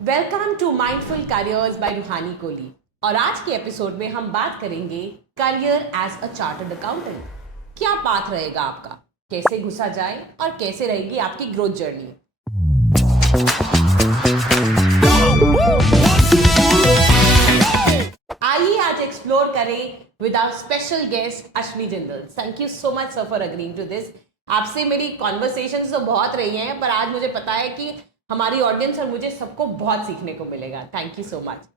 Welcome to mindful careers by Ruhani Kohli. और आज के एपिसोड में हम बात करेंगे career as a chartered accountant. क्या पाथ रहेगा आपका, कैसे घुसा जाए और कैसे रहेगी आपकी ग्रोथ जर्नी। आइए आज एक्सप्लोर करें with our special guest Ashwini Jindal. Thank you so much sir for agreeing to this. आपसे मेरी कॉन्वर्सेशंस तो बहुत रही हैं, पर आज मुझे पता है कि हमारी ऑडियंस और मुझे सबको बहुत सीखने को मिलेगा। Thank you so much.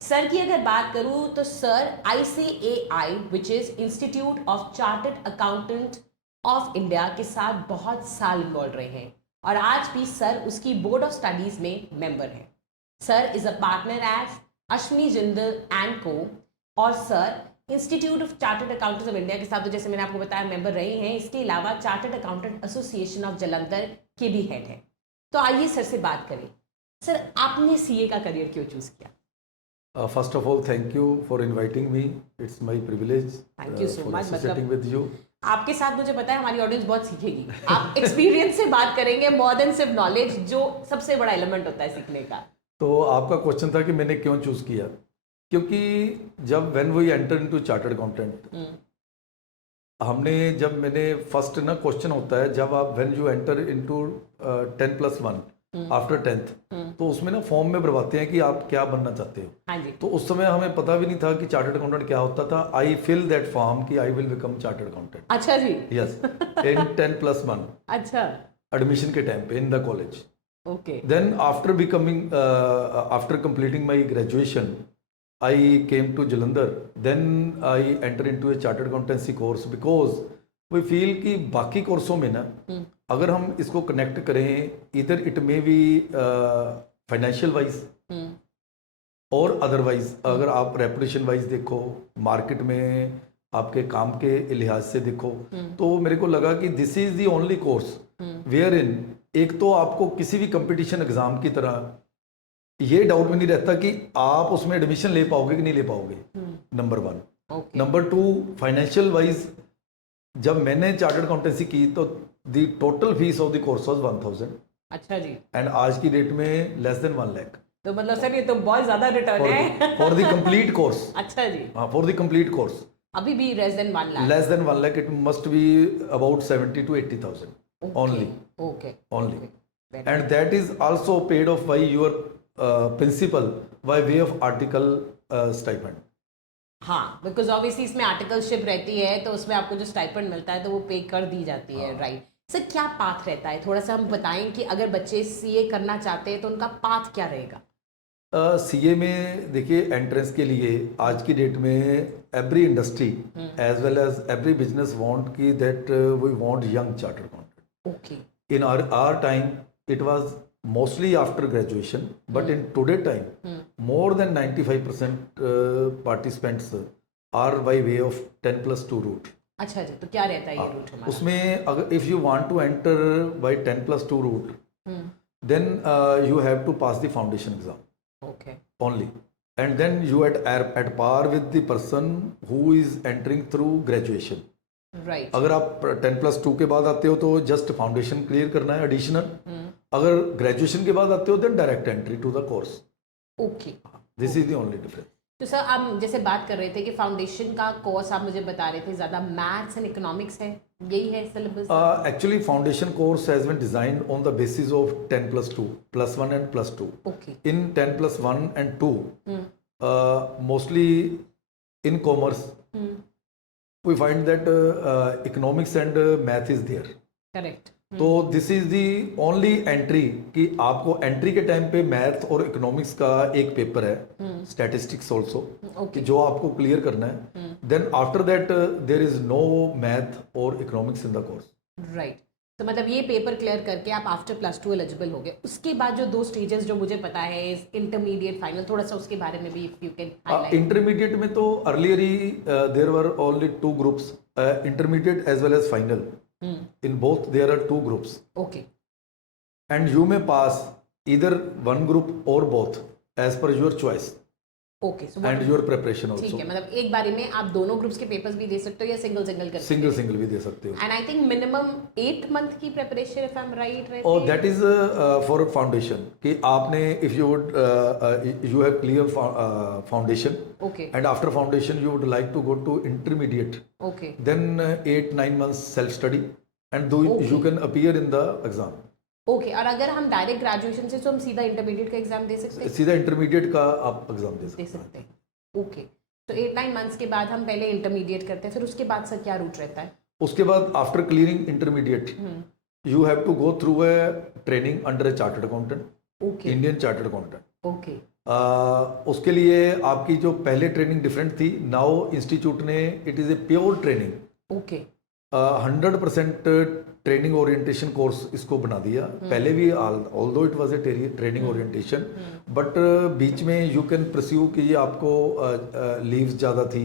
Sir की अगर बात करूं तो sir ICAI which is institute of chartered accountant of India के साथ बहुत साल इन्वॉल्व रहे हैं और आज भी सर उसकी बोर्ड ऑफ स्टडीज में मेंबर हैं। Sir is a partner as Ashwini Jindal and co, और sir institute of chartered accountants of India के साथ तो जैसे मैंने आपको बताया मेंबर रहे हैं। इसके अलावा chartered accountant association of Jalandhar के भी हेड है। तो आइए सर से बात करें। सर आपने CA का करियर क्यों चूज किया? First of all, thank you for inviting me. It's my privilege thank you so for much. associating with you. आपके साथ मुझे पता है हमारी ऑडियंस बहुत सीखेगी। आप एक्सपीरियंस से बात करेंगे मोर देन सिर्फ नॉलेज, जो सबसे बड़ा एलिमेंट होता है सीखने का। तो आपका क्वेश्चन था कि मैंने क्यों चूज किया, क्योंकि जब when we enter into chartered accountant, जब मैंने फर्स्ट ना क्वेश्चन होता है जब आप when you enter into 10+1 after 10th, तो उसमें ना फॉर्म में भरवाते हैं कि आप क्या बनना चाहते हो। हाँ जी। तो उस समय हमें पता भी नहीं था कि चार्टर्ड अकाउंटेंट क्या होता था। आई फिल दैट फॉर्म कि I will become chartered accountant. अच्छा जी। यस, इन 10+1 अच्छा। एडमिशन के टाइम पे in the college. Okay. Then after completing my graduation, I came to Jalandhar. Then I entered into a chartered accountancy course because we feel कि बाकी कोर्सों में ना अगर हम इसको कनेक्ट करें, इधर it may be financial wise और अदरवाइज, अगर आप रेपुटेशन वाइज देखो, मार्केट में आपके काम के लिहाज से देखो, तो मेरे को लगा कि this is the only course where in एक तो आपको किसी भी कंपटीशन एग्जाम की तरह ये डाउट में नहीं रहता कि आप उसमें एडमिशन ले पाओगे कि नहीं ले पाओगे। नंबर 1। नंबर 2, फाइनेंशियल वाइज जब मैंने चार्टर्ड अकाउंटेंसी की तो the total fees of the course was 1000। अच्छा जी। एंड आज की डेट में लेस देन 1 लाख। तो मतलब सर ये तो बहुत ज्यादा रिटर्न है फॉर द कंप्लीट कोर्स। अच्छा जी। हाँ, फॉर द कंप्लीट कोर्स अभी भी less than 1 lakh. Less than 1 lakh, it must be about 70 to 80,000 only. Okay. Only. And that is also paid off by your principal by way of article stipend. हाँ, because obviously इसमें articleship रहती है तो उसमें आपको जो स्टाइपेंड मिलता है तो वो पे कर दी जाती है। राइट सर, क्या पाथ रहता है, थोड़ा सा हम बताएं कि अगर बच्चे CA करना चाहते हैं तो उनका पाथ क्या रहेगा? CA में देखिए, एंट्रेंस के लिए आज की डेट में every industry as well as every business want कि that we want young chartered accountant. Okay. In our time, it was mostly after graduation, but in today time, more than 95% participants are by way of 10+2 route. अच्छा जी, तो क्या रहता है ये root हमारा? उसमें अगर if you want to enter by 10+2 route, then you have to pass the foundation exam. Okay. Only. And then you at par with the person who is entering through graduation. Right. अगर आप 10+2 के बाद आते हो तो just foundation clear करना है additional. अगर ग्रेजुएशन के बाद आते हो तो direct entry to the course. Okay, this is the only difference. तो सर आप जैसे बात कर रहे थे कि फाउंडेशन का कोर्स आप मुझे बता रहे थे ज़्यादा मैथ्स एंड इकोनॉमिक्स है, यही है syllabus? Actually foundation course has been designed on the basis of 10+2 +1 and +2। Okay. In 10+1 and 2 mostly in commerce we find that economics and math is there. Correct. तो this is the only entry कि आपको entry के time पे math और economics का एक paper है, statistics also, कि जो आपको क्लियर करना है। Then after that there is no math और economics in the course. Right, तो मतलब ये पेपर क्लियर करके आप आफ्टर +2 एलिजिबल हो गए। उसके बाद जो 2 स्टेजेस जो मुझे पता है, इंटरमीडिएट, फाइनल, थोड़ा सा उसके बारे में भी if you can highlight. Intermediate में तो अर्लियर ही there were only 2 groups, intermediate as well as final. In both there are 2 groups. Okay. And you may pass either one group or both as per your choice. Okay so and your preparation ठीक also. है, मतलब एक बारी में आप दोनों groups के papers भी दे सकते हो या सिंगल सिंगल करके? सिंगल सिंगल भी दे सकते हो। And I think minimum 8 month की preparation if I am right रहती और है। दैट इज फॉर फाउंडेशन कि आपने if you would you have clear foundation okay and after foundation you would like to go to intermediate, okay then 8-9 months self study and though Okay. you can appear in the exam। Okay, और अगर हम direct graduation से तो हम सीधा intermediate का exam दे सकते हैं? सीधा इंटरमीडिएट का आप एग्जाम दे दे सकते हैं। सकते हैं। ओके, तो 8-9 मंथ्स के बाद हम पहले इंटरमीडिएट करते हैं, फिर उसके बाद सर क्या रूट रहता है? उसके बाद after clearing intermediate you have to go through a training under a chartered accountant, okay Indian chartered accountant. Okay उसके लिए आपकी जो पहले ट्रेनिंग डिफरेंट थी, नाउ इंस्टीट्यूट ने it is a pure training, okay 100% training orientation course इसको बना दिया। पहले भी although it was a training orientation, but बीच में यू कैन परस्यू कि ये आपको लीव्स ज़्यादा थी,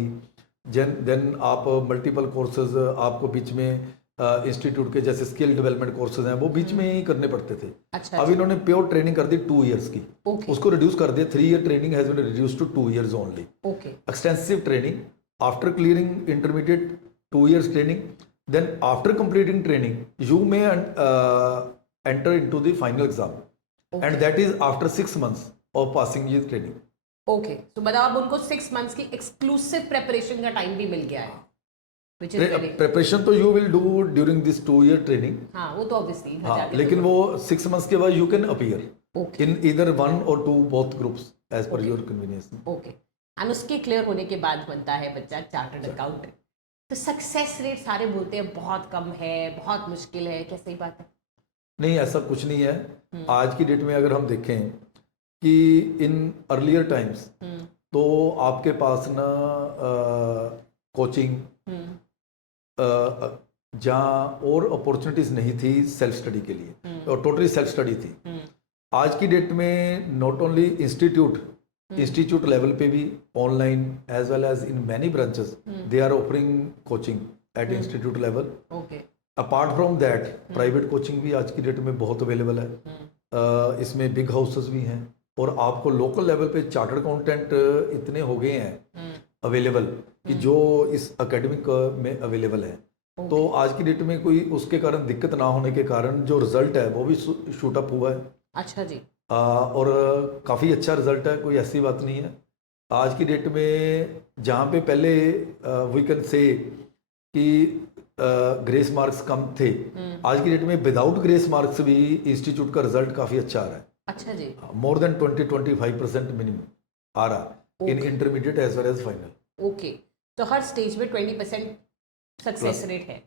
देन आप मल्टीपल कोर्सेज आपको बीच में इंस्टीट्यूट के जैसे स्किल डेवलपमेंट कोर्सेज हैं वो बीच में ही करने पड़ते थे। अच्छा अब इन्होंने प्योर ट्रेनिग कर दी 2 इयर्स की, ओके उसको रिड्यूस कर दिया। 3 year training has been reduce to 2 years only. Okay extensive training after clearing intermediate, 2 years training, then after completing training you may enter into the final exam, and that is after 6 months of passing this training। Okay, तो मतलब अब उनको 6 months की exclusive preparation का time भी मिल गया है, which is very preparation तो you will do during this 2 year training. हाँ, वो तो ऑब्वियसली हाँ, लेकिन वो 6 months के बाद you can appear okay in either 1 or 2 both groups as per your convenience। Okay, and उसके क्लियर होने के बाद बनता है बच्चा चार्टर्ड अकाउंटेंट। तो सक्सेस रेट सारे बोलते हैं बहुत कम है, बहुत मुश्किल है, क्या सही बात है? नहीं, ऐसा कुछ नहीं है। आज की डेट में अगर हम देखें कि इन अर्लियर टाइम्स तो आपके पास ना कोचिंग जहाँ और अपॉर्चुनिटीज़ नहीं थी सेल्फ स्टडी के लिए, और टोटली सेल्फ स्टडी थी। आज की डेट में नॉट ओनली इंस्टीट्यूट लेवल पे भी online as well as in many branches they are offering coaching at institute level. Okay apart from that private coaching भी आज की डेट में बहुत अवेलेबल है। इसमें बिग हाउसेस भी हैं, और आपको लोकल लेवल पे चार्टर्ड अकाउंटेंट इतने हो गए हैं अवेलेबल कि जो इस एकेडमिक में अवेलेबल है। तो आज की डेट में कोई उसके कारण दिक्कत ना होने के कारण जो रिजल्ट है वो भी शूट अप हुआ है। अच्छा जी, और काफ़ी अच्छा रिजल्ट है, कोई ऐसी बात नहीं है। आज की डेट में जहाँ पे पहले वी कैन से कि ग्रेस मार्क्स कम थे, आज की डेट में विदाउट ग्रेस मार्क्स भी इंस्टीट्यूट का रिजल्ट काफ़ी अच्छा आ रहा है। अच्छा जी, मोर देन 20-25% मिनिमम आ रहा in intermediate as well as final. Okay, तो हर स्टेज में 20% सक्सेस रेट है।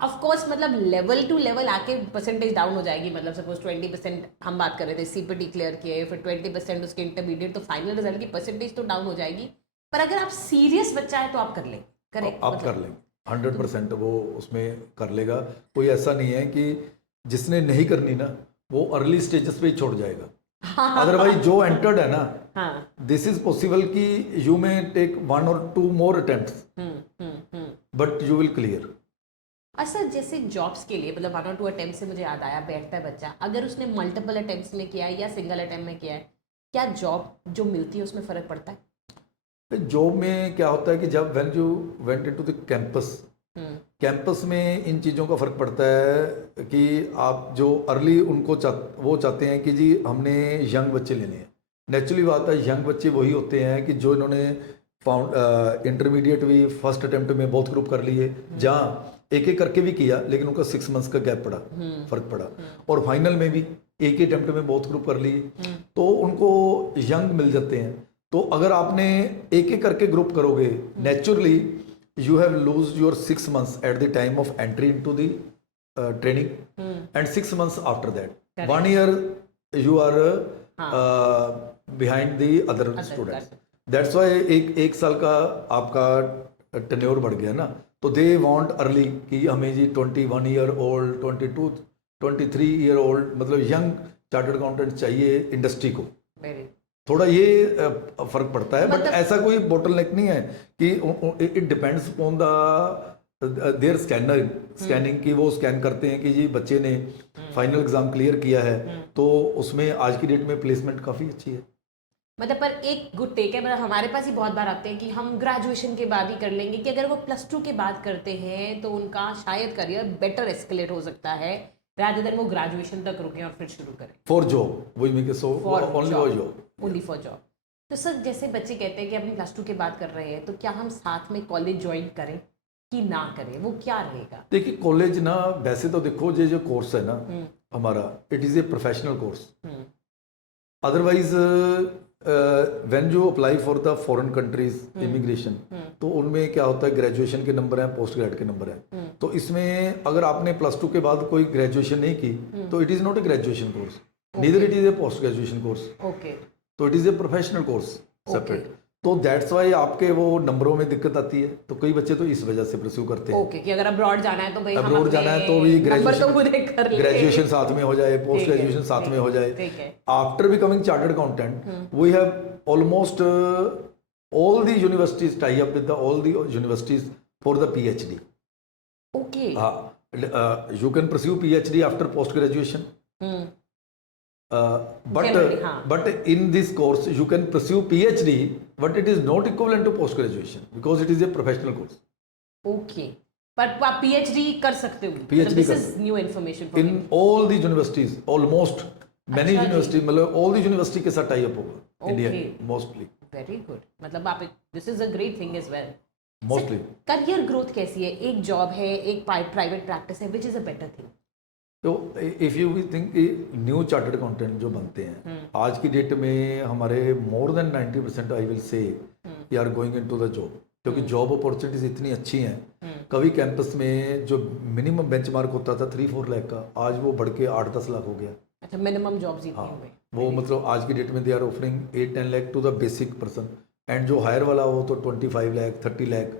ऑफ कोर्स मतलब लेवल टू लेवल आके परसेंटेज डाउन हो जाएगी, मतलब सपोज 20% हम बात कर रहे थे सीपीटी क्लियर किए, फिर 20% उसके इंटरमीडिएट, तो फाइनल रिजल्ट की परसेंटेज तो डाउन हो जाएगी। पर अगर आप सीरियस बच्चा है तो आप कर ले, करेक्ट? आप कर लेंगे 100% वो उसमें कर लेगा। कोई ऐसा नहीं है कि जिसने नहीं करनी ना वो अर्ली स्टेजेस पे ही छोड़ जाएगा। अदरवाइज जो एंटर्ड है ना, दिस इज पॉसिबल कि you may take 1 or 2 more attempts but you will clear. Sir जैसे जॉब्स के लिए मतलब 1 or 2 अटेम्प्ट से मुझे याद आया, बैठता है बच्चा, अगर उसने मल्टीपल अटेम्प्ट्स में किया है या सिंगल अटेम्प्ट में किया है, क्या जॉब जो मिलती है उसमें फ़र्क पड़ता है? जॉब में क्या होता है कि जब when you went into the campus में इन चीज़ों का फ़र्क पड़ता है कि आप जो अर्ली उनको वो चाहते हैं कि जी हमने यंग बच्चे लेने हैं। नेचुरली बात है, यंग बच्चे वही होते हैं कि जो इन्होंने इंटरमीडिएट भी फर्स्ट अटेम्प्ट में बहुत ग्रुप कर लिए, जहाँ एक एक करके भी किया लेकिन उनका 6 months का गैप पड़ा, फर्क पड़ा, और फाइनल में भी एक ही अटेम्प्ट में बहुत ग्रुप कर लिए, तो उनको यंग मिल जाते हैं। तो अगर आपने एक एक करके ग्रुप करोगे, naturally you have lose your 6 months at the time of entry into the training and 6 months after that. Correct. 1 year you are behind the other students. That's why एक साल का आपका टेन्योर बढ़ गया ना, तो दे वांट अर्ली कि हमें जी 21 year old 22-23 year old मतलब यंग चार्टर्ड अकाउंटेंट चाहिए इंडस्ट्री को। थोड़ा ये फर्क पड़ता है, बट ऐसा कोई बोटलनेक नहीं है कि it depends on the there scanning कि वो स्कैन करते हैं कि जी बच्चे ने फाइनल एग्जाम क्लियर किया है, तो उसमें आज की डेट में प्लेसमेंट काफ़ी अच्छी है। मतलब पर एक गुड टेक है, मतलब हमारे पास ही बहुत बार आते हैं कि हम ग्रेजुएशन के बाद ही कर लेंगे, कि अगर वो +2 के बाद करते हैं तो उनका शायद करियर बेटर एस्केलेट हो सकता है rather than वो ग्रेजुएशन तक रुकें और फिर शुरू करें फॉर जॉब, वही मैं so only for job. Only for job. तो सर जैसे बच्चे कहते हैं कि अपने +2 के बाद कर रहे हैं, तो क्या हम साथ में कॉलेज ज्वाइन करें कि ना करें, वो क्या रहेगा? देखिए कॉलेज ना, वैसे तो देखो ये जो कोर्स है ना हमारा, it is a professional course. Otherwise when you apply for the foreign countries immigration, तो उनमें क्या होता है, ग्रेजुएशन के नंबर हैं, पोस्ट ग्रेड के नंबर हैं। तो इसमें अगर आपने +2 के बाद कोई ग्रेजुएशन नहीं की, तो it is not a graduation course, neither it is a post graduation course. Okay, तो it is a professional course separate. तो दैट्स वाई आपके वो नंबरों में दिक्कत आती है। तो कई बच्चे तो इस वजह से परस्यू करते हैं। ओके, कि अगर अब्रॉड जाना है तो भाई हम अब्रॉड जाना है तो भी नंबर तो खुद एक कर लेंगे, ग्रेजुएशन साथ में हो जाए, पोस्ट ग्रेजुएशन साथ में हो जाए। After becoming chartered accountant we have almost all the universities tie up with all the universities for the PhD। Okay, you can pursue PhD after post graduation, but in this course you can pursue PhD, but it is not equivalent to post graduation because it is a professional course. Okay, पर आप PhD कर सकते हो? PhD this कर is new information for in all the universities, almost many university, मतलब all the university के साथ tie up होगा इंडिया मोस्टली। वेरी गुड, मतलब आप, this is a great thing as well. Mostly career growth कैसी है? एक जॉब है, एक प्राइवेट प्रैक्टिस है, which is a better thing? तो if you think new chartered accountant जो बनते हैं आज की डेट में, हमारे more than 90% I will say are going into the job, क्योंकि जॉब अपॉर्चुनिटीज इतनी अच्छी हैं। कभी कैंपस में जो मिनिमम बेंचमार्क होता था 3-4 लाख का, आज वो बढ़ के 8-10 लाख हो गया। अच्छा, मिनिमम जॉब्स इतनी हो गई। वो मतलब आज की डेट में they are offering 8-10 lakh to the basic person, and जो हायर वाला हो तो 25 lakh 30 lakh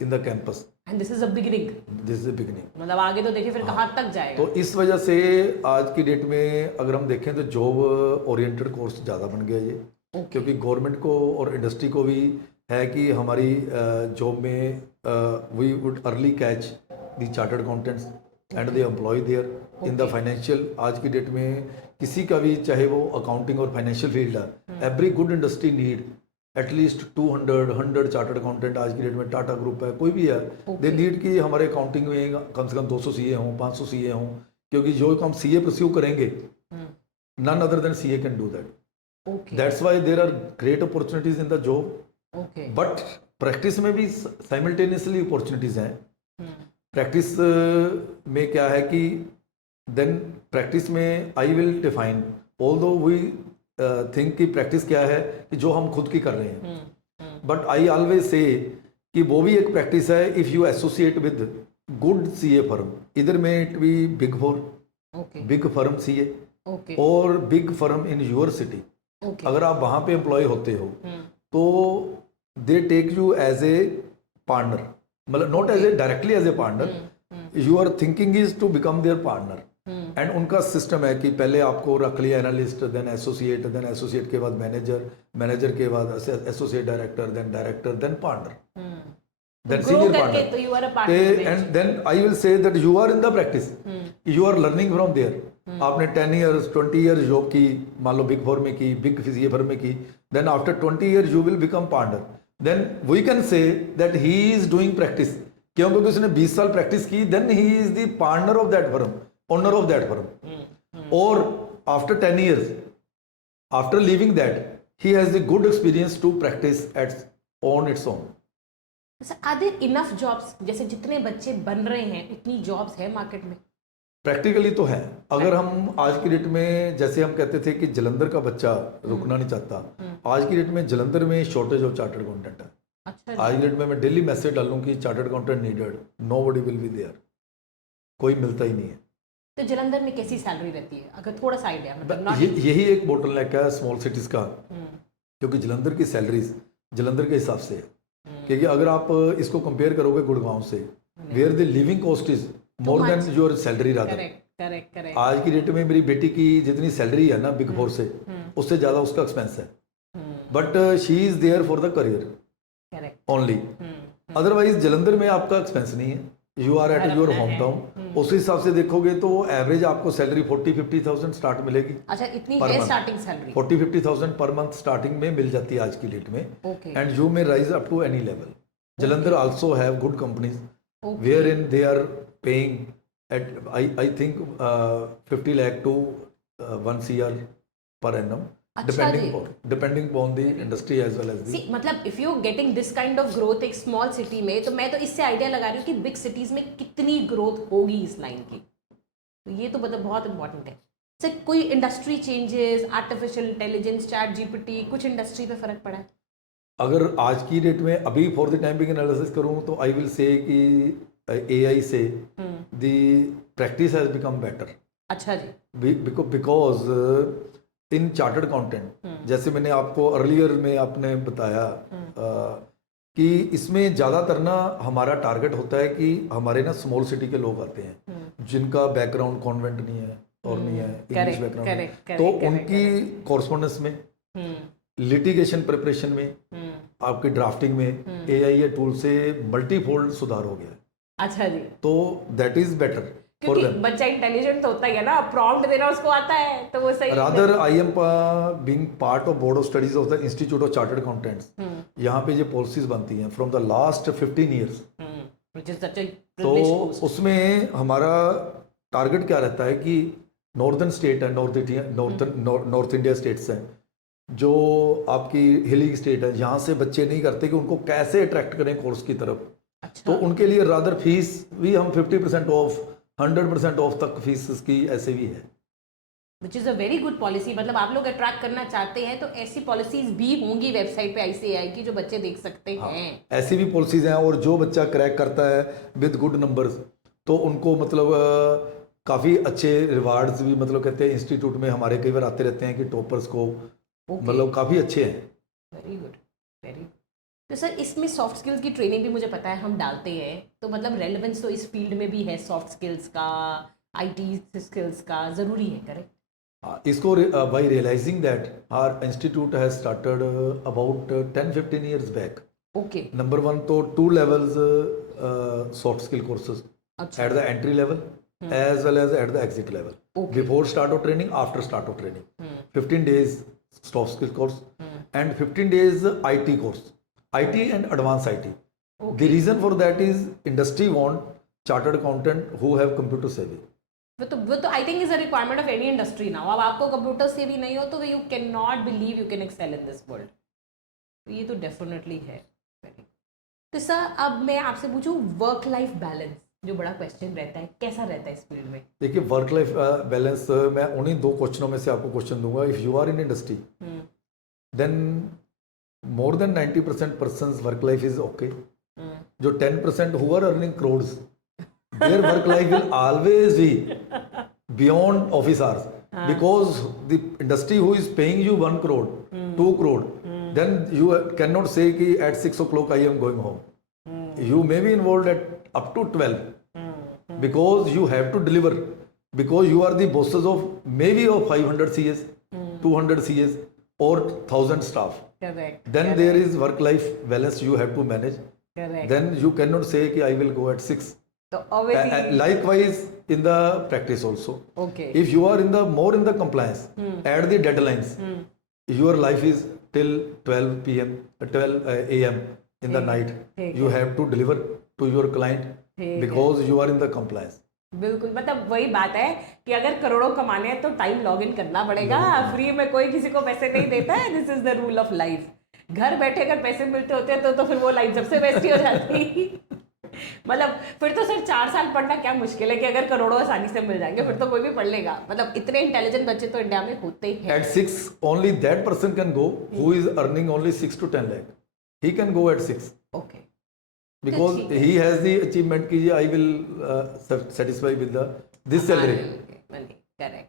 in the campus. And this is a beginning, this is a beginning. मतलब आगे तो देखिए फिर कहाँ तक जाएगा। तो इस वजह से आज की डेट में अगर हम देखें तो जॉब ओरिएंटेड कोर्स ज़्यादा बन गया ये, क्योंकि गवर्नमेंट को और इंडस्ट्री को भी है कि हमारी जॉब में we would early catch the chartered accountants and the employ there in the financial. आज की डेट में किसी का भी, चाहे वो अकाउंटिंग और फाइनेंशियल फील्ड है, every good industry need at least 200 chartered accountant. आज की डेट में टाटा ग्रुप है, कोई भी है, दे नीड कि हमारे अकाउंटिंग में कम से कम 200 CA हों, 500 CA हों, क्योंकि जो हम CA परस्यू करेंगे, none other than CA can do that. That's why there are great opportunities in the job, but practice में भी साइमल्टेनियसली अपॉर्चुनिटीज हैं। प्रैक्टिस में क्या है कि देन प्रैक्टिस में I will define, although we think कि प्रैक्टिस क्या है कि जो हम खुद की कर रहे हैं, बट आई ऑलवेज से कि वो भी एक प्रैक्टिस है if you associate with good CA firm, इधर में it be big big firm CA और big firm in your city. अगर आप वहाँ पे एम्प्लॉय होते हो तो they take you as a partner, मतलब not as a directly as a partner, you are thinking is to become their partner. And उनका सिस्टम है कि पहले आपको रख लिया एनालिस्ट, देन एसोसिएट के बाद मैनेजर के बाद associate director, then partner, then senior partner, and then I will say that you are in the practice, you are learning from there. आपने 10 ईयर्स 20 ईयर्स जॉब की, मान लो बिग फोर में की, big CA firm में की, then after 20 years you will become partner, then we can say that he is doing practice. क्यों? क्योंकि उसने 20 साल प्रैक्टिस की, then he is the partner of that firm, owner of that firm. Or after 10 years, after leaving that, he has the good experience to practice on its own. Are there enough jobs? जैसे जितने बच्चे बन रहे हैं इतनी jobs है market में? Practically तो है। अगर हम आज की डेट में, जैसे हम कहते थे कि जलंधर का बच्चा रुकना नहीं चाहता, आज की डेट में जलंधर में शॉर्टेज ऑफ चार्टर्ड अकाउंटेंट है। अच्छा, आज की डेट में मैं डेली मैसेज डालूं कि chartered accountant needed, nobody will be there, कोई मिलता ही नहीं है। तो जलंधर में कैसी सैलरी रहती है, अगर थोड़ा सा आइडिया? मतलब यही एक बोटलनेक है स्मॉल सिटीज का, क्योंकि जलंधर की सैलरीज जलंधर के हिसाब से है, क्योंकि अगर आप इसको कंपेयर करोगे गुड़गांव से, where the living cost is more than your salary rather. Correct. आज की डेट में मेरी बेटी की जितनी सैलरी है ना बिग फोर से, उससे ज़्यादा उसका एक्सपेंस है, but she is there for the career only. Otherwise Jalandhar में आपका एक्सपेंस नहीं है, यू आर एट घर योर अपना होम है। टाउन, उस हिसाब से देखोगे तो एवरेज आपको सैलरी 40-50,000 स्टार्ट मिलेगी। अच्छा, इतनी per है month। Starting salary? 40-50,000 per month starting में मिल जाती है आज की डेट में। Okay and you may rise up to any level. Jalandhar also have good companies Okay. wherein they are paying at I think 50 lakh to 1 CR per annum, अच्छा जी। depending upon the industry as well as see the मतलब if you getting this kind of growth एक small city में, तो मैं तो इससे idea लगा रही हूँ कि बिग सिटीज में कितनी ग्रोथ होगी इस लाइन की। तो ये तो मतलब बहुत इंपॉर्टेंट है। सर कोई industry changes, artificial intelligence, chat GPT, कुछ इंडस्ट्री पे फर्क पड़ा है? अगर आज की डेट में अभी for the time being analysis करूँ तो आई विल से कि AI से the practice has become better. अच्छा जी। बिकॉज इन चार्टर्ड अकाउंटेंट, जैसे मैंने आपको अर्लियर में आपने बताया कि इसमें ज़्यादातर ना हमारा टारगेट होता है कि हमारे ना स्मॉल सिटी के लोग आते हैं जिनका बैकग्राउंड कॉन्वेंट नहीं है और नहीं है इंग्लिश बैकग्राउंड, तो उनकी कॉरस्पॉन्डेंस में, लिटिगेशन प्रिपरेशन में, आपकी ड्राफ्टिंग में AI या टूल से मल्टीफोल्ड सुधार हो गया है। अच्छा जी। तो दैट इज बेटर फॉर क्योंकि देम। बच्चा इंटेलिजेंट तो होता ही है ना, प्रॉम्प्ट देना उसको आता है तो वो सही। Rather I am being part of board of studies of the institute of chartered accountants, यहाँ पे ये पॉलिसीज बनती हैं from the last 15 years. Which is such a तो उसमें हमारा टारगेट क्या रहता है कि नॉर्दर्न स्टेट है, नॉर्थ इंडिया स्टेट्स हैं जो आपकी हिली स्टेट है, यहाँ से बच्चे नहीं करते कि उनको कैसे अट्रैक्ट करें कोर्स की तरफ। अच्छा। तो उनके लिए रादर फीस भी हम 50% ऑफ, 100% ऑफ तक फीस की ऐसे भी है। Which is a very good policy. मतलब आप लोग अट्रैक्ट करना चाहते हैं तो ऐसी पॉलिसीज भी होंगी वेबसाइट पे ICAI की जो बच्चे देख सकते हैं। ऐसी भी पॉलिसीज हैं, और जो बच्चा क्रैक करता है विद गुड नंबर्स तो उनको मतलब काफ़ी अच्छे रिवार्ड्स भी, मतलब कहते हैं इंस्टीट्यूट में हमारे कई बार आते रहते हैं कि टॉपर्स को मतलब काफ़ी अच्छे हैं। Very good, very good. तो सर इसमें सॉफ्ट स्किल्स की ट्रेनिंग भी मुझे पता है हम डालते हैं, तो मतलब रेलेवेंस तो इस फील्ड में भी है सॉफ्ट स्किल्स का, IT स्किल्स का, ज़रूरी है, करेक्ट? इसको by realising that our institute has started about 10-15 years back. Okay. Number 1 तो 2 levels soft skill courses at the entry level as well as at the exit level. Before start of training, after start of training. 15 days soft skill course and 15 days IT course. IT and advanced IT. The reason for that is industry want chartered accountant who have computer savvy. वो तो I think is a requirement of any industry now. अब आपको computer से भी नहीं हो तो you can not believe you can excel in this world. ये तो डेफिनेटली है। तो सर अब मैं आपसे पूछूं वर्क लाइफ बैलेंस, जो बड़ा क्वेश्चन रहता है, कैसा रहता है इस फील्ड में? देखिए वर्क लाइफ बैलेंस मैं उन्हीं 2 क्वेश्चनों में से आपको क्वेश्चन दूंगा। If you are in industry then more than 90% persons work life is okay. जो 10% who are earning crores, their work life will always be beyond office hours, because the industry who is paying you 1 crore, 2 crore, then you cannot say कि at 6 o'clock I am going home. You may be involved at up to 12 because you have to deliver, because you are the bosses of maybe of 500 CS, 200 CS or 1000 staff. Correct. Then there is work life balance you have to manage. Correct. Then you cannot say कि I will go at 6. तो obviously Likewise in the practice also. okay. If you are in the more in the compliance at the deadlines, your life is till 12 PM, 12 AM in the night. You have to deliver to your client because you are in the compliance. बिल्कुल, मतलब वही बात है कि अगर करोड़ों कमाने हैं तो टाइम लॉग इन करना पड़ेगा। फ्री में कोई किसी को पैसे नहीं देता है। This is the rule of life. घर बैठे अगर पैसे मिलते होते हैं तो फिर वो लाइफ सबसे बेस्ट ही हो जाती। मतलब फिर तो सिर्फ 4 साल पढ़ना क्या मुश्किल है कि अगर करोड़ों आसानी से मिल जाएंगे फिर तो कोई भी पढ़ लेगा। मतलब इतने इंटेलिजेंट बच्चे तो इंडिया में होते हैं। At 6 only that person can go who is earning only 6 to 10 lakh. He can go at 6. Okay. Because he has the achievement कि I will satisfy with the this salary. Correct.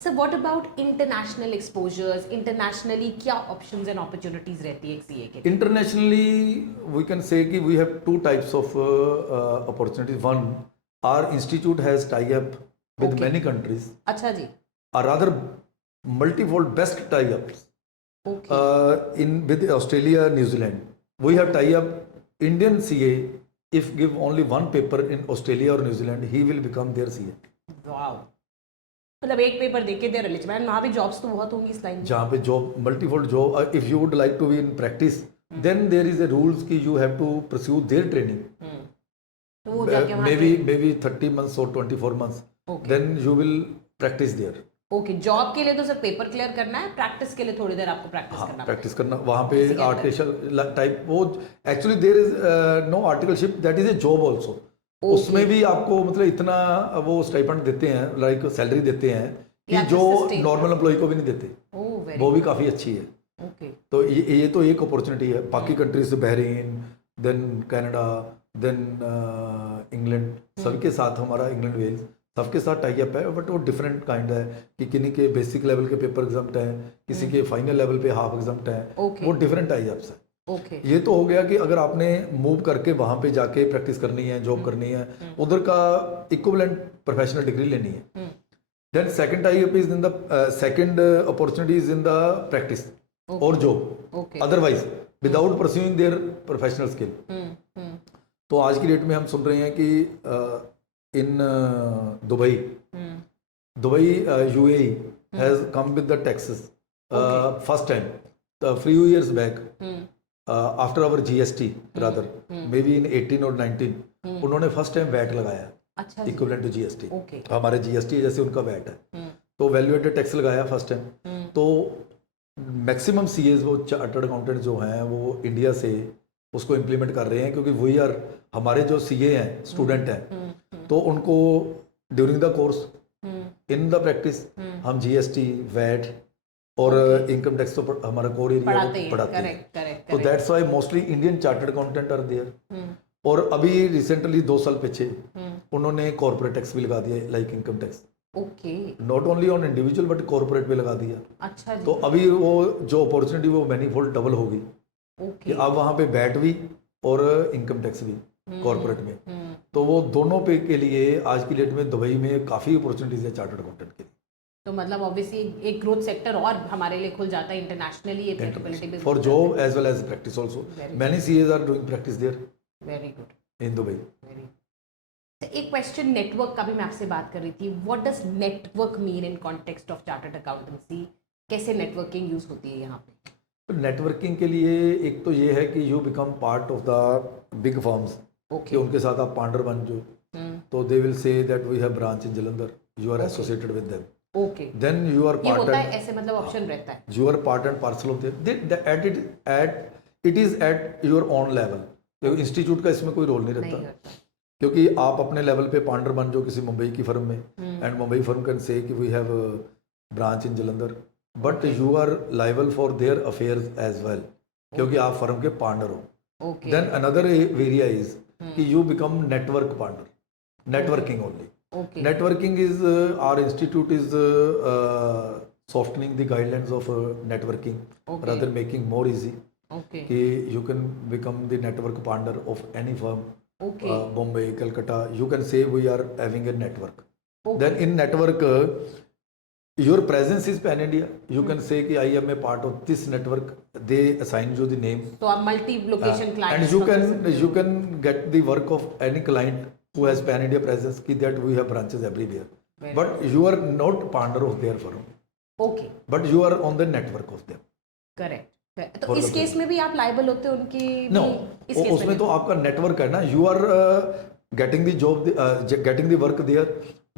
Sir what about international exposures? Internationally क्या options and opportunities रहती है एक CA के? Internationally, we can say कि we have 2 types of opportunities. One, our institute has tie-up with many countries. अच्छा जी। Or rather, multifold best tie-ups. Okay. In with Australia, New Zealand, we have tie-up Indian CA if give only one paper in Australia or New Zealand, he will become their CA. Wow, मतलब एक paper देके दे eligible. वहाँ भी jobs तो बहुत होंगी इस line में। जहाँ पे job multifold job, if you would like to be in practice then there is a rules कि you have to pursue their training, तो वो जाके वहाँ maybe 30 months or 24 months, then you will practice there. Okay, job के लिए तो सिर्फ paper clear करना है, प्रैक्टिस के लिए थोड़ी देर आपको प्रैक्टिस करना है। प्रैक्टिस करना वहाँ पे आर्टिकल टाइप, वो actually there is no articleship, that is a job also. उसमें भी आपको मतलब इतना वो स्टाइपेंड देते हैं, लाइक सैलरी देते हैं कि जो नॉर्मल एम्प्लॉय को भी नहीं देते, वो भी काफ़ी अच्छी है। ओके, तो ये तो एक अपॉर्चुनिटी है। बाकी कंट्रीज से Bahrain, then Canada, then England, सबके साथ हमारा इंग्लैंड वेल्स सबके साथ टाई अप है, बट वो डिफरेंट काइंड है कि किन्हीं के बेसिक लेवल के पेपर एग्जाम्प्ट हैं, किसी के फाइनल लेवल पे हाफ एग्जाम्प्ट हैं, वो डिफरेंट टाई अप्स है। ओके, ये तो हो गया कि अगर आपने मूव करके वहाँ पे जाके प्रैक्टिस करनी है, जॉब करनी है, उधर का इक्विवेलेंट प्रोफेशनल डिग्री लेनी है। Then second tie up is in the second opportunity is in the practice और job, otherwise without pursuing their professional skill. तो आज की डेट में हम सुन रहे हैं कि in Dubai UAE has come with the taxes first time few years back, after our GST rather, maybe in 18 और 19, उन्होंने फर्स्ट टाइम वैट लगाया, अच्छा, इक्विवेलेंट टू GST। हमारे GST जैसे उनका वैट है, तो वैल्यू एडेड टैक्स लगाया फर्स्ट टाइम। तो मैक्सिमम CAs, वो चार्टर्ड अकाउंटेंट जो हैं, वो इंडिया से उसको इम्प्लीमेंट कर रहे हैं, क्योंकि वी आर, हमारे जो CA हैं, स्टूडेंट हैं, तो उनको during the course, in the practice, हम GST, वैट और इनकम टैक्स तो हमारा कोर एरिया पढ़ाते हैं। तो that's why mostly Indian chartered accountant are there. और अभी रिसेंटली 2 साल पीछे उन्होंने कॉर्पोरेट टैक्स भी लगा दिया, like income tax, okay, not only on individual but corporate भी लगा दिया। अच्छा जी। तो अभी वो जो अपॉर्चुनिटी वो मैनीफोल्ड डबल होगी, कि अब वहाँ पे वैट भी और इनकम टैक्स भी कॉर्पोरेट में। तो वो दोनों पे के लिए आज की डेट में दुबई में काफ़ी अपॉर्चुनिटीज है चार्टर्ड अकाउंटेंट के लिए। तो मतलब ऑब्वियसली एक ग्रोथ सेक्टर और हमारे लिए खुल जाता है इंटरनेशनली, ये कैपेबिलिटी भी for job as well as practice also. Many CAs are doing practice there. Very good, in Dubai. एक क्वेश्चन नेटवर्क का भी मैं आपसे बात कर रही थी। What does network mean in context of chartered accountancy? कैसे नेटवर्किंग यूज होती है यहाँ पे? नेटवर्किंग के लिए एक तो ये है कि you become part of the big firms, कि उनके साथ आप पार्टनर बन जो, तो they will say that we have branch in Jalandhar, you are associated with them. Okay, then you are part, होता है ऐसे, मतलब ऑप्शन रहता है, you are part and parcel of them, it is at your own level. Institute का इसमें कोई role नहीं रहता, क्योंकि आप अपने लेवल पे पार्टनर बन जाओ किसी मुंबई की फर्म में, and Mumbai firm can say कि we have branch in Jalandhar, but you are liable for their affairs as well, क्योंकि आप फर्म के पार्टनर हो। देन अनदर एरिया इज कि you become network partner, networking only. Networking is our institute is softening the guidelines of networking, rather making more easy. कि you can become the network partner of any firm, Bombay, Calcutta. You can say we are having a network. Then in network, your presence is pan India. You can say कि I am a part of this network. They assign you the name. तो आप multi location clients, and you can get the work of any client who has pan India presence, ki that we have branches everywhere. But you are not partner of their firm. Okay. But you are on the network of them. Correct. तो इस case में भी आप liable होते हो उनकी? No. उसमें तो आपका नेटवर्क है ना, you are getting the job, getting the work there.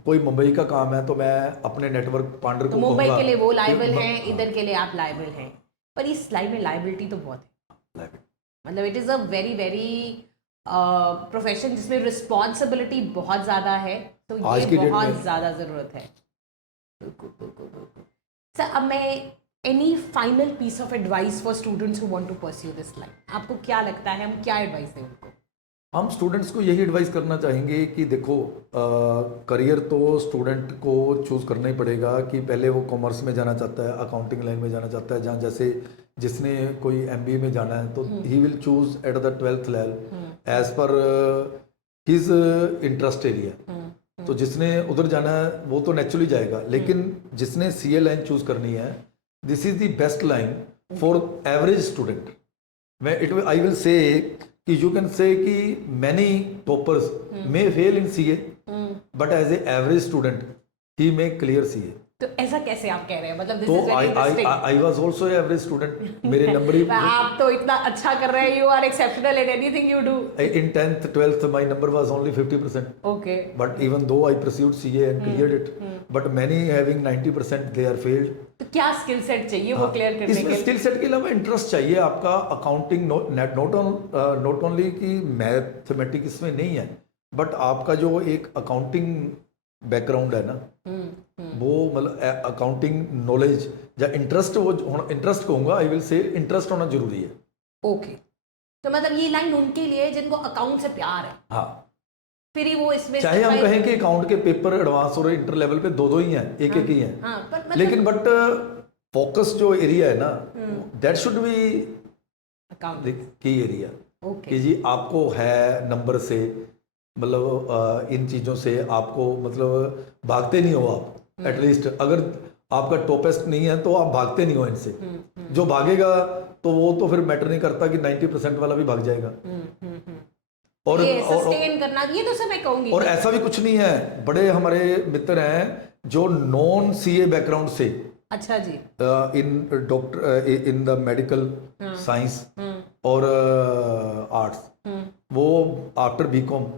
कोई मुंबई का काम है तो मैं अपने नेटवर्क पार्टनर को मुंबई के लिए वो लाइबल हैं, इधर के लिए आप लाइबल हैं, पर इस लाइन में लाइबिलिटी तो बहुत है। मतलब it is a very very profession जिसमें रिस्पॉन्सिबिलिटी बहुत ज़्यादा है, तो ये बहुत ज़्यादा ज़रूरत है। सर, अब मैं any final piece of advice for students who want to pursue this line, आपको क्या लगता है, हम क्या एडवाइस दें उनको? हम स्टूडेंट्स को यही एडवाइस करना चाहेंगे कि देखो, करियर तो स्टूडेंट को चूज़ करना ही पड़ेगा, कि पहले वो कॉमर्स में जाना चाहता है, अकाउंटिंग लाइन में जाना चाहता है, जहाँ जैसे जिसने कोई MBA में जाना है तो he will choose at the 12th level as per his interest area. तो जिसने उधर जाना है वो तो नेचुरली जाएगा, लेकिन जिसने CA लाइन चूज़ करनी है, this is the best line for average student. मैं आई विल से कि यू कैन से कि many toppers may fail in CA but as a average student he may clear CA. तो ऐसा कैसे आप कह रहे हैं, मतलब this तो is very interesting. I was also average student. मेरे नंबर ही आप तो इतना अच्छा कर रहे हैं, you are exceptional in anything you do. in 10th 12th my number was only 50%, okay, but even though I pursued CA and cleared it, but many having 90% they are failed। तो क्या स्किल सेट चाहिए वो clear करने इसमें के लिए? Skill set के अलावा इंटरेस्ट चाहिए आपका। अकाउंटिंग नॉट ओनली कि मैथमेटिक्स इसमें नहीं है, बट आपका जो एक अकाउंटिंग बैकग्राउंड है ना, वो मतलब अकाउंटिंग नॉलेज या इंटरेस्ट, वो इंटरेस्ट कहूँगा, आई विल से इंटरेस्ट होना जरूरी है। ओके, तो मतलब ये लाइन उनके लिए जिनको अकाउंट से प्यार है, हाँ, फिर ही वो इसमें चाहे हम कहें कि अकाउंट के पेपर एडवांस और इंटर लेवल पे दो ही हैं, एक ही हैं, हाँ, पर मतलब लेकिन बट फोकस जो एरिया है ना, दैट शुड बी अकाउंट की एरिया। ओके, कि जी आपको है नंबर से मतलब इन चीज़ों से आपको मतलब भागते नहीं हो आप। एटलीस्ट अगर आपका टॉपेस्ट नहीं है तो आप भागते नहीं हो इनसे। जो भागेगा तो वो तो फिर मैटर नहीं करता कि 90% वाला भी भाग जाएगा। और ये सस्टेन करना, ये तो सब मैं कहूंगी। और ऐसा भी कुछ नहीं है, बड़े हमारे मित्र हैं जो नॉन सीए बैकग्राउंड से, अच्छा जी, in doctor in the medical science और आर्ट्स, वो आफ्टर बीकॉम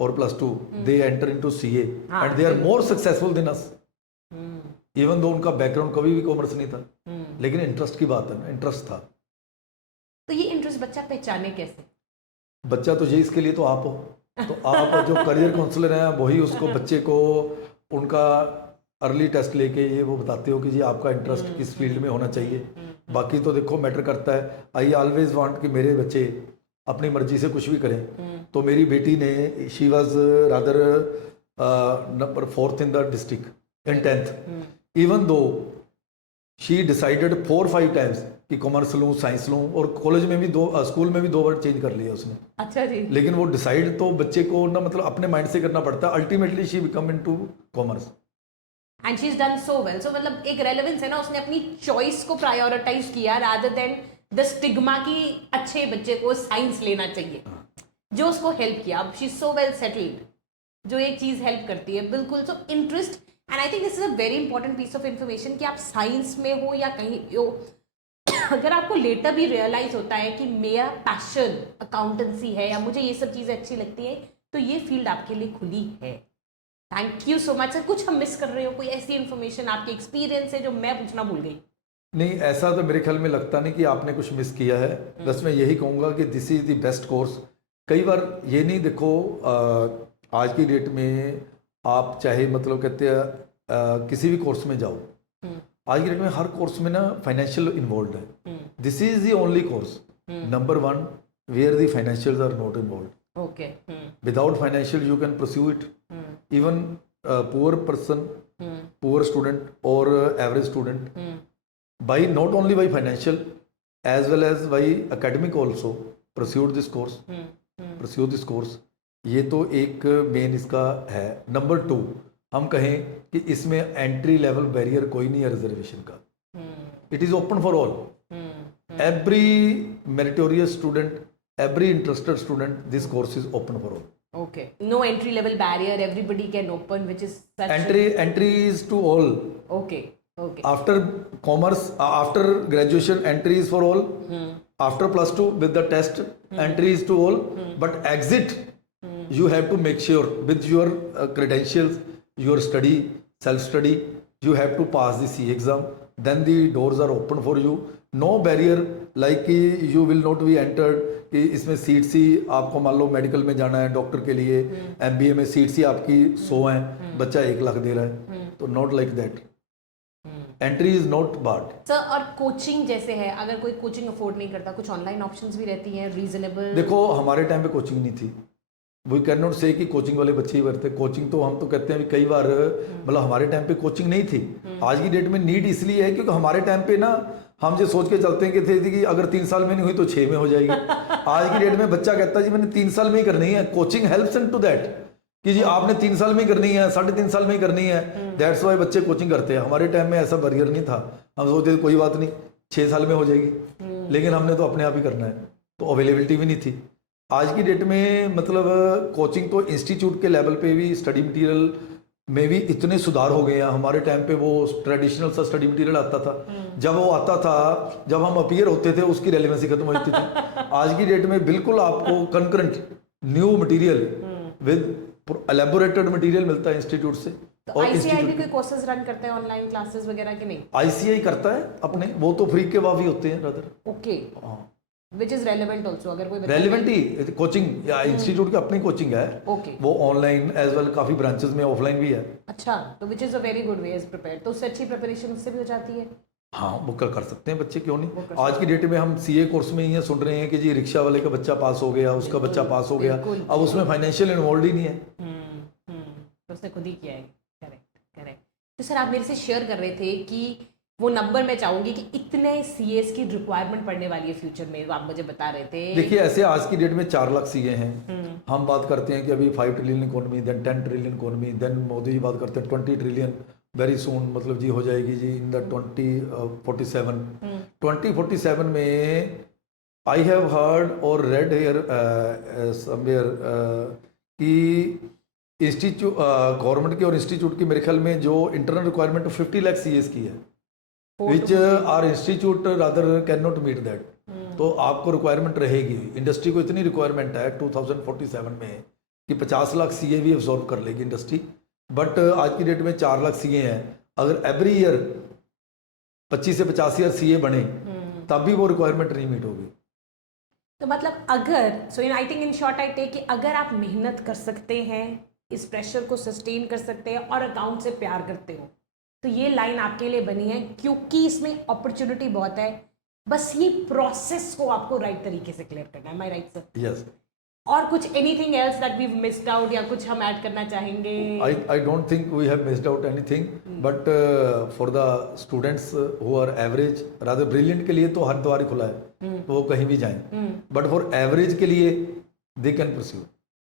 और +2 they enter into CA and they are more successful than us, even though उनका बैकग्राउंड कभी भी कॉमर्स नहीं था, लेकिन इंटरेस्ट की बात है ना, इंटरेस्ट था। तो ये इंटरेस्ट बच्चा पहचाने कैसे? बच्चा तो ये इसके लिए तो आप हो, तो आप जो करियर काउंसलर हैं वही उसको बच्चे को उनका अर्ली टेस्ट लेके ये वो बताते हो कि जी आपका इंटरेस्ट किस फील्ड में होना चाहिए। बाकी तो देखो मैटर करता है, आई ऑलवेज वांट कि मेरे बच्चे अपनी मर्जी से कुछ भी करें। तो मेरी बेटी ने, she was rather number 4th in the district in 10th, even though she decided 4-5 times कि कॉमर्स लूँ, साइंस लूँ, और कॉलेज में भी स्कूल में भी 2 बार चेंज कर लिया उसने। अच्छा जी, लेकिन वो डिसाइड तो बच्चे को ना मतलब अपने माइंड से करना पड़ता है। Ultimately she become into commerce and she is done so well. So मतलब एक रेलेवेंस है ना, उसने अपनी चॉइस को प्रायोरिटाइज किया रादर देन द स्टिग्मा की अच्छे बच्चे को साइंस लेना चाहिए, जो उसको हेल्प किया। अब she is so well settled, जो एक चीज हेल्प करती है बिल्कुल। So interest, and I think this is a very important piece of information कि आप साइंस में हो या कहीं हो, अगर आपको लेटर भी रियलाइज होता है कि मेरा पैशन अकाउंटेंसी है या मुझे ये सब चीज़ें अच्छी लगती है, तो ये फील्ड आपके लिए खुली है। Thank you so much sir. कुछ हम मिस कर रहे हो, कोई ऐसी इन्फॉर्मेशन आपके एक्सपीरियंस है जो मैं पूछना भूल गई? नहीं, ऐसा तो मेरे ख्याल में लगता नहीं कि आपने कुछ मिस किया है। बस मैं यही कहूँगा कि this is the best course. कई बार ये नहीं, देखो आज की डेट में आप चाहे मतलब कहते हैं किसी भी कोर्स में जाओ, आज की डेट में हर कोर्स में ना फाइनेंशियल इन्वॉल्व है। This is the only course number 1 where the financials are not involve. Okay, without financial you can pursue it. Even poor person, poor student और average student, by not only by financial as well as by academic also pursued this course, pursue this course। ये तो एक main इसका है। Number 2 हम कहें कि इसमें एंट्री लेवल बैरियर कोई नहीं है रिजर्वेशन का। It is open for all, every meritorious student, every interested student, this course is open for all. okay, no entry level barrier, everybody can open, which is such entry is to all। okay, okay, after commerce, after graduation entry is for all, after +2 with the test entry is to all, but exit you have to make sure with your credentials, your study, self study, you have to pass the C exam, then the doors are open for you। no barrier like you will not be entered कि इसमें seat सी आपको मान लो medical में जाना है doctor के लिए, MBA में सीट सी आपकी 100 हैं, बच्चा 1 लाख दे रहा है, तो not like that. Entry is not barred sir. और कोचिंग जैसे है, अगर कोई कोचिंग अफोर्ड नहीं करता, कुछ ऑनलाइन ऑप्शंस भी रहती हैं रीजनेबल? देखो हमारे टाइम पे कोचिंग नहीं थी, वी कैन नॉट से कि कोचिंग वाले बच्चे ही बढ़ते। कोचिंग तो हम तो कहते हैं कई बार मतलब हमारे टाइम पे कोचिंग नहीं थी। आज की डेट में नीड इसलिए है क्योंकि हमारे टाइम पे ना हम जो सोच के चलते हैं कि अगर 3 साल में नहीं हुई तो 6 में हो जाएगी। आज की डेट में बच्चा कहता है जी मैंने 3 साल में ही करनी है। Coaching helps in to that कि जी आपने 3 साल में ही करनी है, 3.5 साल में ही करनी है। दैट्स वाई बच्चे कोचिंग करते हैं। हमारे टाइम में ऐसा बैरियर नहीं था, हम सोचते कोई बात नहीं 6 साल में हो जाएगी, लेकिन हमने तो अपने आप ही करना है, तो अवेलेबिलिटी भी नहीं थी। आज की डेट में मतलब कोचिंग तो इंस्टीट्यूट के लेवल पे भी स्टडी मटेरियल में भी इतने सुधार हो गए हैं। हमारे टाइम पे वो ट्रेडिशनल सा स्टडी मटेरियल आता था, जब वो आता था, जब हम अपीयर होते थे उसकी रेलेवेंसी खत्म हो जाती थी। आज की डेट में बिल्कुल आपको concurrent new material with elaborated material मिलता है इंस्टीट्यूट से। तो आईसीआई भी कोई कोर्सेज रन करते हैं ऑनलाइन क्लासेस वगैरह के नहीं? आईसीआई करता है अपने, वो तो फ्री के वावी होते हैं brother. Okay, which is relevant also, अगर कोई रेलिवेंट ही कोचिंग या इंस्टीट्यूट की अपनी कोचिंग है। ओके, वो ऑनलाइन एज वेल काफी ब्रांचेस में ऑफलाइन भी है। अच्छा, तो विच is a very good way is prepare, तो उससे अच्छी प्रिपरेशन उससे भी हो जाती है। हाँ, वो कर सकते हैं बच्चे, क्यों नहीं। आज की डेट में हम सीए कोर्स में ये सुन रहे हैं कि जी रिक्शा वाले का बच्चा पास हो गया, उसका बच्चा पास हो गया, अब उसमें फाइनेंशियल इन्वॉल्व ही नहीं है। तो उसने खुद ही किया है। Correct correct. तो सर आप मेरे से शेयर कर रहे थे कि वो नंबर मैं चाहूंगी कि इतने सीएस की रिक्वायरमेंट पड़ने वाली है फ्यूचर में, आप मुझे बता रहे थे। देखिए ऐसे आज की डेट में 4 लाख सीए हैं। हम बात करते हैं कि अभी 5 trillion economy, then 10 trillion economy, then Modi ji बात करते हैं 20 ट्रिलियन वेरी सून, मतलब जी हो जाएगी जी इन द 2047। 2047 में आई हैव हर्ड और रेड हेयर समवेयर कि इंस्टीट्यूट गवर्नमेंट की और इंस्टीट्यूट की मेरे ख्याल में जो इंटरनल रिक्वायरमेंट 50 लाख सीएस की है, which are institute rather can not meet that. तो आपको रिक्वायरमेंट रहेगी, इंडस्ट्री को इतनी रिक्वायरमेंट है 2047 में कि 50 लाख सीए भी अब्जॉर्व कर लेगी इंडस्ट्री। बट आज की डेट में 4 लाख सीए हैं, अगर एवरी ईयर 25 से 50 ईयर सीए बने तब भी वो रिक्वायरमेंट नहीं मीट होगी। तो मतलब अगर so in I think in short I take कि अगर आप मेहनत कर सकते हैं, इस प्रेशर को सस्टेन कर सकते हैं और अकाउंट से प्यार करते हो, तो ये लाइन आपके लिए बनी है, क्योंकि इसमें अपॉर्चुनिटी बहुत है। बस ये प्रोसेस को आपको राइट तरीके से क्लियर करना है। My right sir? यस। और कुछ anything else that we missed out, या कुछ हम ऐड करना चाहेंगे? I don't think we have missed out anything, but for the students who are average rather brilliant के लिए तो हर द्वार खुला है, तो वो कहीं भी जाएं। बट फॉर एवरेज के लिए they can pursue.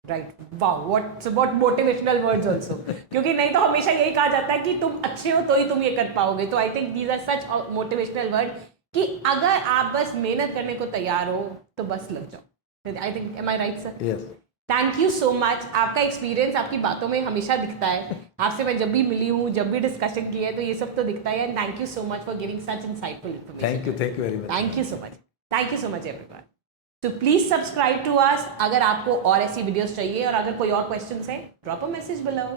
Right, wow, what motivational words also. क्योंकि नहीं तो हमेशा यही कहा जाता है कि तुम अच्छे हो तो ही तुम ये कर पाओगे। तो I think these are such motivational word कि अगर आप बस मेहनत करने को तैयार हो तो बस लग जाओ। I think, am I right sir? Yes. Thank you so much. आपका एक्सपीरियंस आपकी बातों में हमेशा दिखता है। आपसे मैं जब भी मिली हूँ, जब भी डिस्कशन की है, तो ये सब तो दिखता है। And thank you so much for giving such insightful information. Thank you very much. Thank you so much everyone. तो प्लीज सब्सक्राइब टू अस अगर आपको और ऐसी वीडियोस चाहिए, और अगर कोई और क्वेश्चंस है ड्रॉप अ मैसेज बिलो।